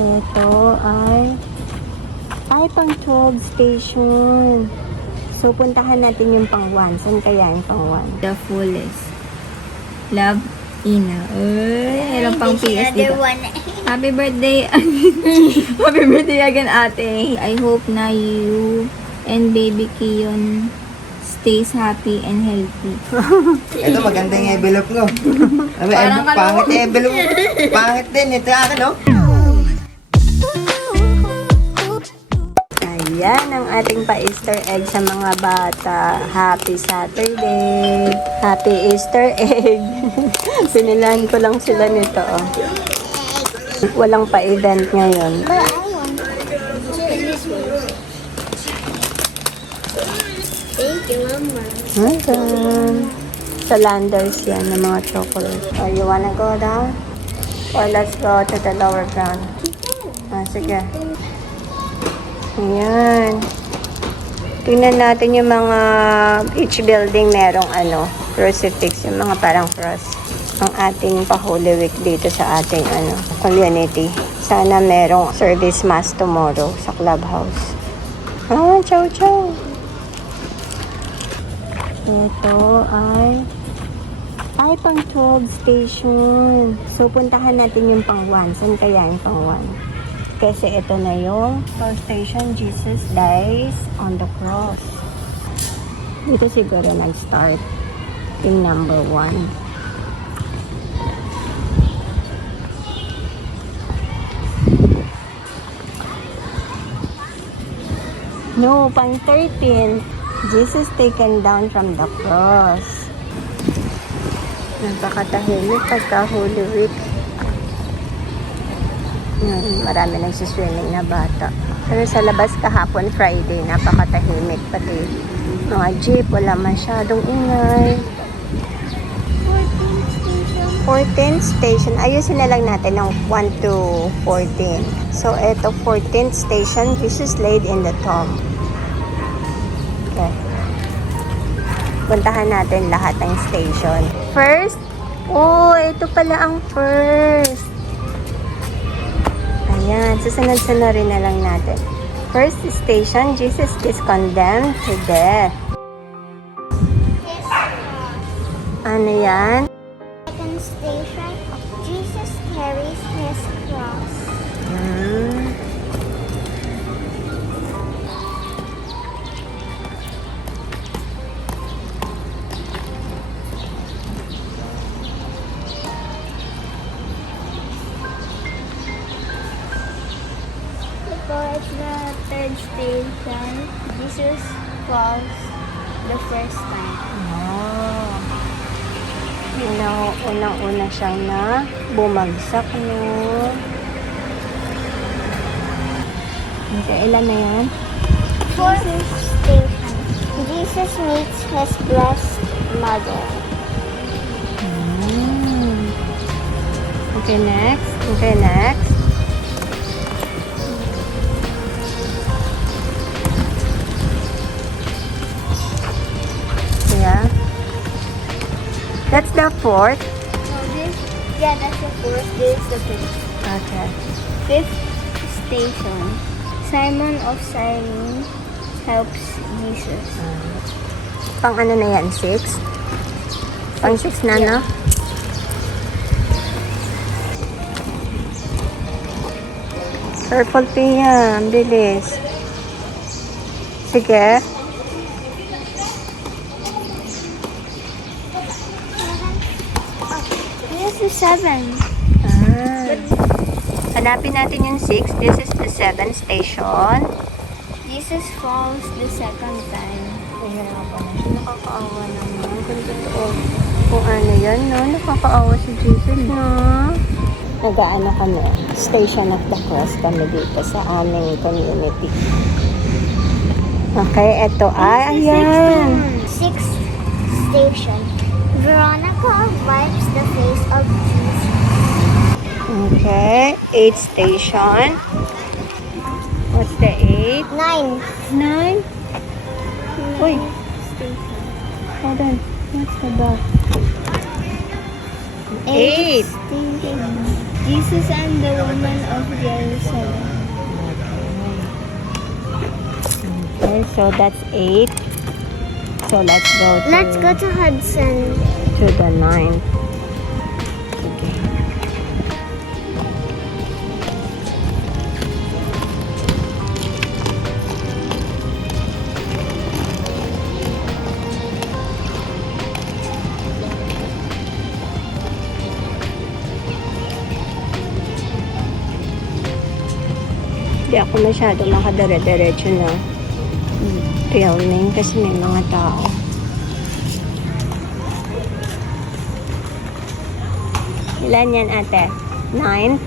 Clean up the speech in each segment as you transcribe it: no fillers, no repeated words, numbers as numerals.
Ito ay pang 12 station. So, puntahan natin yung pang 1. Saan kaya yung pang 1? The fullest. Love, Ina. Uy, mayroon pang PS dito. Happy birthday. Happy birthday again, ate. I hope na you and baby Kiyon stays happy and healthy. Ito, maganda yung envelope mo. Parang pangit yung envelope mo. Pangit din. Ito akin, no? Ayan ang ating pa-Easter egg sa mga bata. Happy Saturday! Happy Easter egg! Sinilahan ko lang sila nito. Oh. Walang pa-event ngayon. Thank you, Mama. Ayan. Sa Landers yan, ng mga chocolate. Oh, you wanna go down? Or let's go to the lower ground? Sige. Ayan. Tingnan natin yung mga each building merong crucifix, yung mga parang cross. Ang ating pa-Holy Week dito sa ating community. Sana merong service mass tomorrow sa clubhouse. Chow chow. Ito ay pang 12 station. So, puntahan natin yung pang 1. Saan kaya yung pang 1? Kasi ito na yung station Jesus dies on the cross. Dito siguro nag-start yung number 1. No, pang 13. Jesus taken down from the cross. Napakatahimik pagka Holy Week. Marami nagsiswimming na bata. Pero sa labas kahapon Friday, napakatahimik. Pati mga jeep, wala masyadong ingay. 14th station. Ayusin na lang natin ng 1 to 14. So, ito 14th station. Jesus laid in the tomb. Okay. Puntahan natin lahat ng station. First, ito pala ang first. Ayan, susunod-sunurin na lang natin. First station, Jesus is condemned to death. Ano yan? Second station, Jesus carries his cross. It's the third station. Jesus falls the first time. Unang-una siyang na bumagsak, no? Okay, ilan na yan? Fourth station. Jesus meets his blessed mother. Okay, next. Yeah. That's the fourth. That's the fourth. This is the fifth. Okay. Fifth station. Simon of Cyrene helps Jesus. Pang ano na yan? 6? Pang 6 na, no? Purple Pia. Bilis. Sige. This is 7. Hanapin natin yung 6. This is the 7th station. Jesus falls the second time. Nakakaawa naman. Kung totoo. Kung ano yan, no? Nakakaawa si Jesus, no? Nag-aano kami. Station of the Cross kami dito sa aming community. Okay, eto ay, ayan. Sixth station. Veronica wipes the face of Jesus. Okay, 8th station. What's the 8? 9. 9? Uy, hold on. What's the back? 8. Jesus and the woman of Jerusalem. So that's 8. So let's Let's go to Hudson. to the 9th. Sige. Hindi ako masyado makadere-derecho na filming kasi may mga tao. Ilan yan, ate? 9?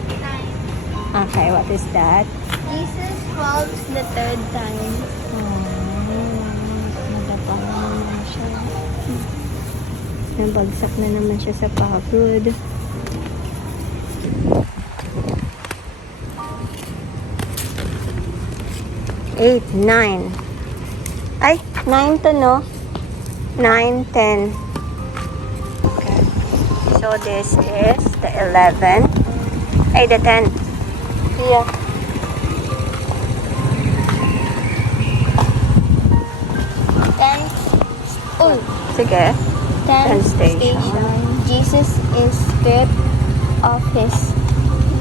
Okay, what is that? Jesus falls the third time. Nadapa na naman siya. Nabagsak na naman siya sa pagod. Eight, 9. Ay, 9 to, no? 9, 10. Okay. So, this is the 11. Ay, the 10. Yeah. Then, oh, Sige. 10 station. Jesus is stripped of his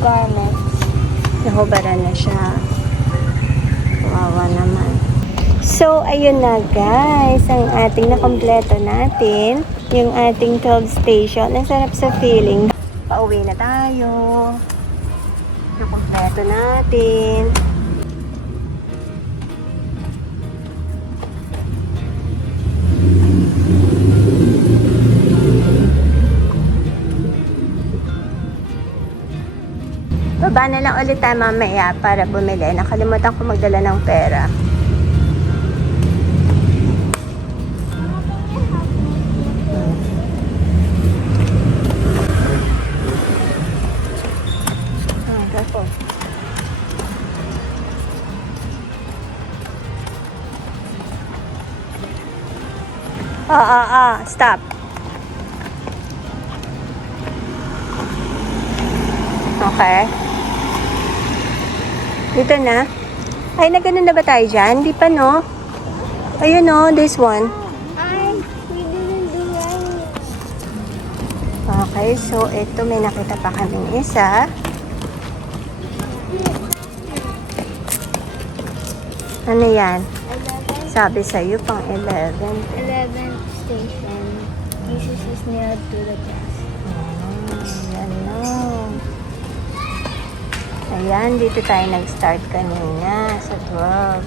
garments. Nahubaran na siya. Kawawa naman. So, ayun na guys. Ang ating nakompleto natin. Yung ating 12 station. Ang sarap sa feeling. Pauwi na tayo. Nakompleto natin. Baba na lang ulit tayo mamaya para bumili. Nakalimutan ko magdala ng pera. Careful. Stop. Okay. Dito na. Ay, nagano na ba tayo dyan? Di pa, no? Ayun, no? This one. We didn't do any. Okay, so ito may nakita pa kaming isa. Ano yan? 11. Sabi sa'yo, pang 11. 11th station. Jesus is nailed to the cross. Yan na. Ayan, dito tayo nag-start kanina sa 12.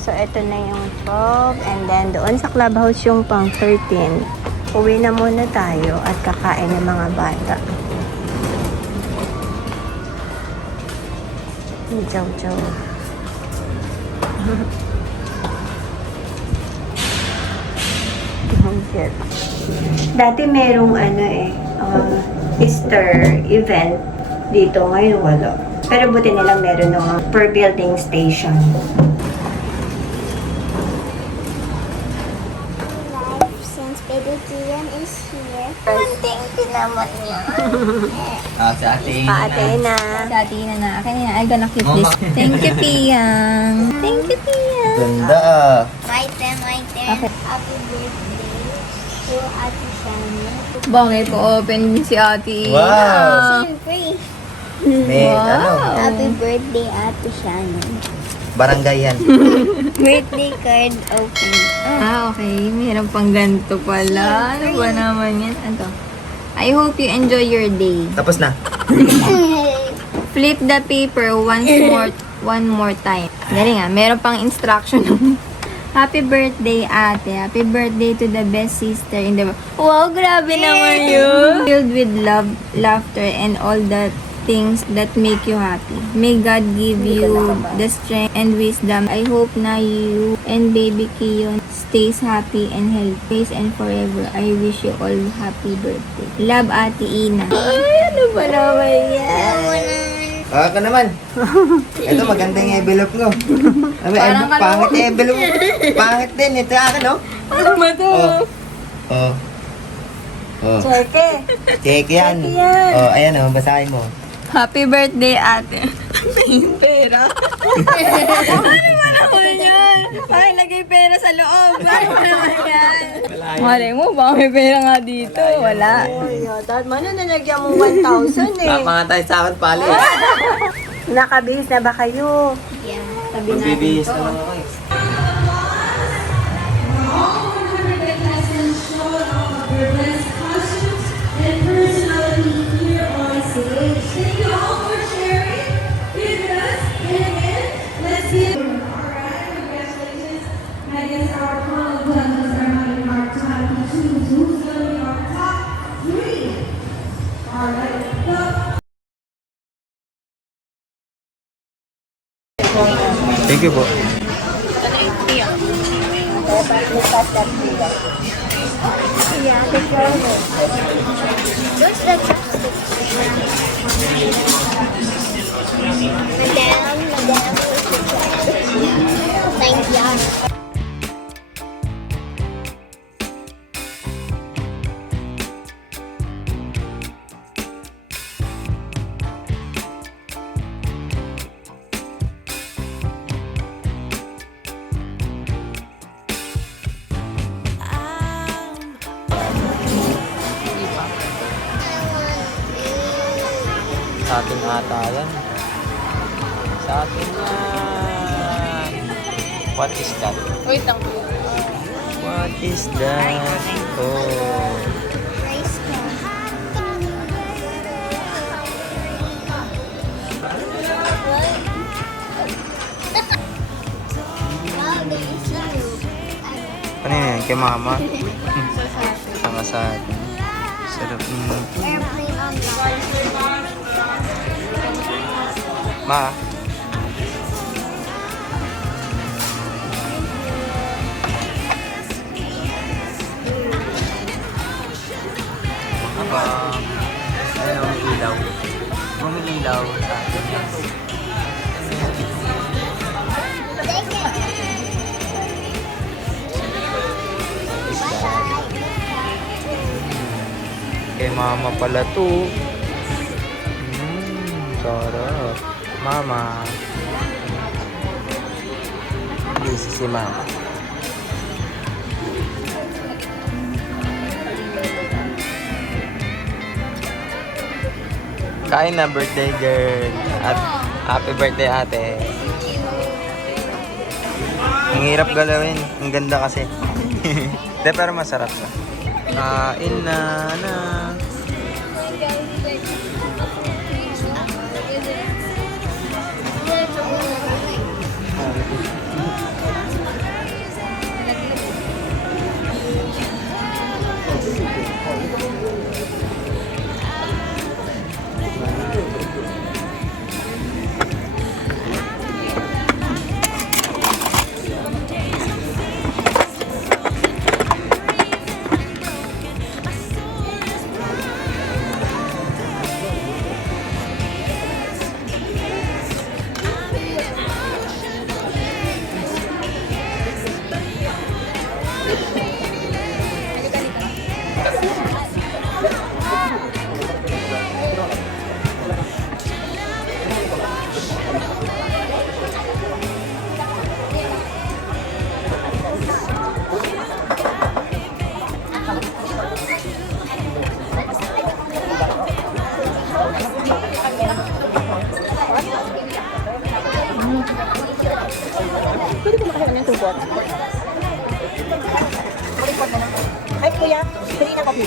So, ito na yung 12. And then, doon sa clubhouse yung pang 13. Uwi na muna tayo at kakain ng mga bata. Chow. Cute. Dati merong Easter event dito. Ngayon wala. Pero buti nilang meron ng per building station. Life since baby Kian is here. Thank you naman niya. Sa ating... Paate na. Sa atin na akin yan. I'm gonna keep this. Thank you, Piyang. Thank you, Piyang. Ganda. My turn. Okay. Happy birthday to Ate Shani. Bagay po, open si Ate. Wow. Siyempre. May Happy birthday, Ate Shani. barangay yan. Birthday card open. Okay. Mayroon pang ganito pala. Ano ba naman yan? Ano? I hope you enjoy your day. Tapos na. Flip the paper one more time. Dali nga, meron pang instruction. Happy birthday, ate. Happy birthday to the best sister in the world. Wow, grabe naman yun. Filled with love, laughter, and all the things that make you happy. May God give you the strength and wisdom. I hope na you and baby Kiyon stays happy and healthy and forever. I wish you all happy birthday. Love, Ate Ina. Ay, ano ba naman yan? Ka naman. Ito maganda yung envelope mo. Parang Pangit yung envelope mo. Pangit din. Ito akin, no? Ano ba to? Oh. Cheque. Check yan. Check yan. Ayan, basahin mo. Happy birthday, ate. Yung pera. pera. Ano ba naman yan? Ay, lagay pera sa loob. Ano ba naman yan? Malay mo, baka may pera nga dito. Wala. Dahil man na nalagyan mo 1,000 eh. Tama nga tayo sa akin, pali. Nakabihis na ba kayo? Yeah. Sabi natin Magbibihis to. naman ako eh. Thank you po. Yeah, picture mo. Those are the chopsticks. Madam, where's the chopsticks? Thank you. Sa atin ata yan. Sa atin yan. What is that? Wait lang. What is that? Oh. Nice car. Wow, they see you. Ano yan? Kay mama? Saka sa atin. Sarap. Airplane on the Ma. Aba. Ano ang ilaw? Bumilaw sa atin. Kay mama pala to. Sarap. Mama. Busy si mama. Kain na, birthday girl. At happy birthday, ate. Ang hirap galawin. Ang ganda kasi. De, pero masarap na. Kain na. Pwede ko makahiwa ng tubot. Ay, kuya, pwede na kopi.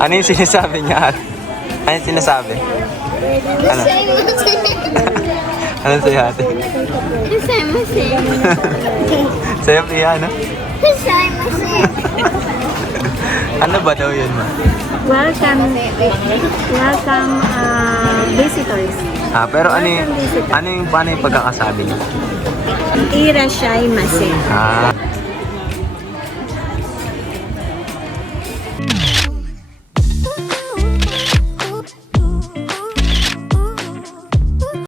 Ano yung sinasabi niya? Ano yung sinasabi? Ano? Ano sa'yo ate? Sa'yo Pia, ano? Ano ba daw yun ma? Welcome visitors. Pero paano yung pagkakasabi niya? Irashaimase.